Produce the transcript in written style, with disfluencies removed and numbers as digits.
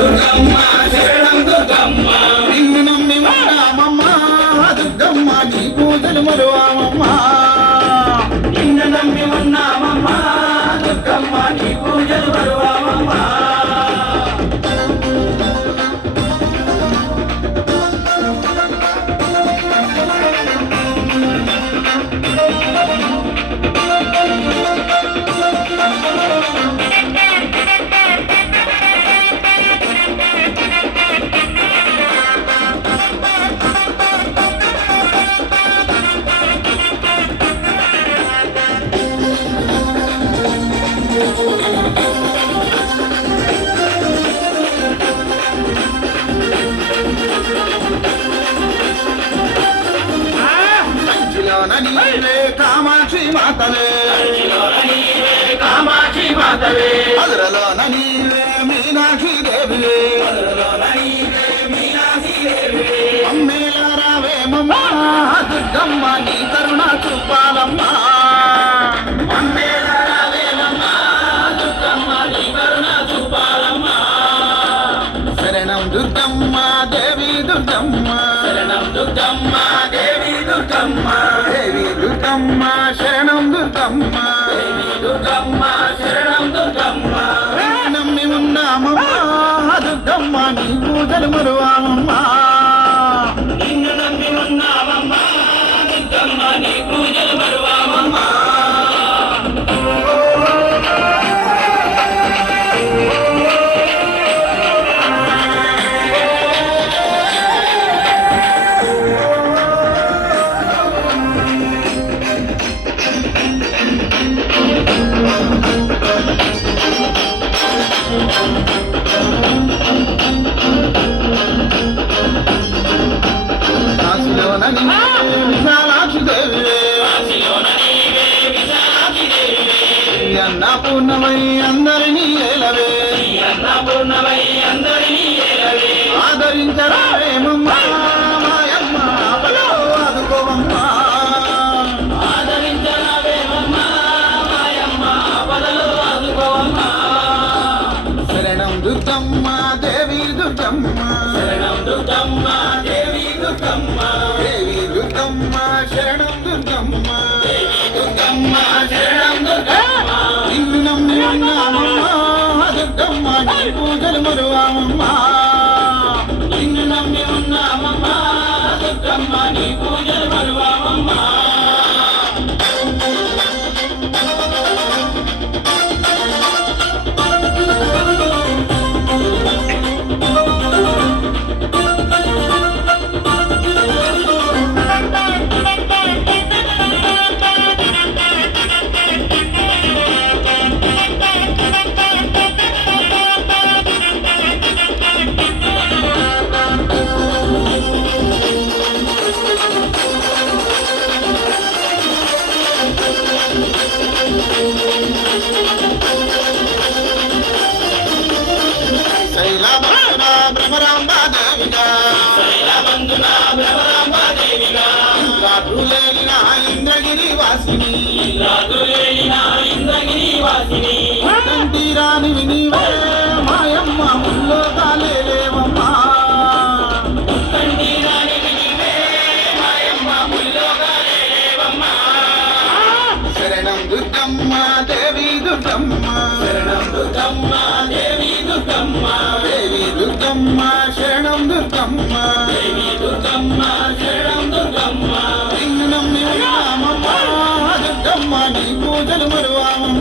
దుర్గమ్మ శరణం దుర్గమ్మ నిన్ను నమ్మి ఉన్నామమ్మ దుర్గమ్మ నీ పూజలు మరువామమ్మ నిన్ను నమ్మి ఉన్నామమ్మ దుర్గమ్మ నీ పూజలు మరువామమ్మ కామాక్షి మాతవే కామాక్షి మాతవే అదరలోన నీవే మీనాక్షి దేవివే అమ్మేలా రావేమమ్మ దుర్గమ్మ నీ కరుణ చూపాలమ్మ అమ్మేలా రావేమమ్మ దుర్గమ్మ నీ కరుణ చూపాలమ్మ శరణం దుర్గమ్మ దేవి దుర్గమ్మ శరణం దుర్గమ్మ దేవి దుర్గమ్మ దేవి దుర్గమ్మ శరణం దుర్గమ్మ దేవి దుర్గమ్మ శరణం దుర్గమ్మ నమ్మి ఉన్నామమ్మ దుర్గమ్మ నీ పూజలు మరువామమ్మ నిన్ను నమ్మి ఉన్నామమ్మ దుర్గమ్మ నీ పూజలు మరువామమ్మ విశాలాక్షి దేవి అన్నపూర్ణమై అందరినీ ఏలవే ఆదరించరావేమమ్మ మాయమ్మ ఆపలో ఆదుకోవమ్మ ఆదరించరావేమమ్మ మాయమ్మ ఆపలలో ఆదుకోవమ్మ శరణం దుర్గమ్మ దేవి దుర్గమ్మ శరణం దుర్గమ్మ దేవి దుర్గమ్మ దేవి దుర్గమ్మ శరణం దుర్గమ్మ దేవి దుర్గమ్మ శరణం దుర్గమ్మ నిన్ను నమ్మి ఉన్నామమ్మ దుర్గమ్మ నీ పూజలు మరువామమ్మ నిన్ను నమ్మి ఉన్నామమ్మ దుర్గమ్మ నీ పూజలు మరువామమ్మ ఇంద్రగిరి వాసిని కంటిరాని వినివే మాయమ్మ ముల్లో కాలేవమ్మా శరణం దుర్గమ్మ దేవి దుర్గమ్మ శరణం దుర్గమ్మ దేవి దుర్గమ్మ దేవి దుర్గమ్మ శరణం దుర్గమ్మ దేవి దుర్గమ్మ శరణం దుర్గమ్మ నిన్ను నమ్మి ఉన్నామమ్మ దుర్గమ్మ నీ పూజలు మరువామమ్మ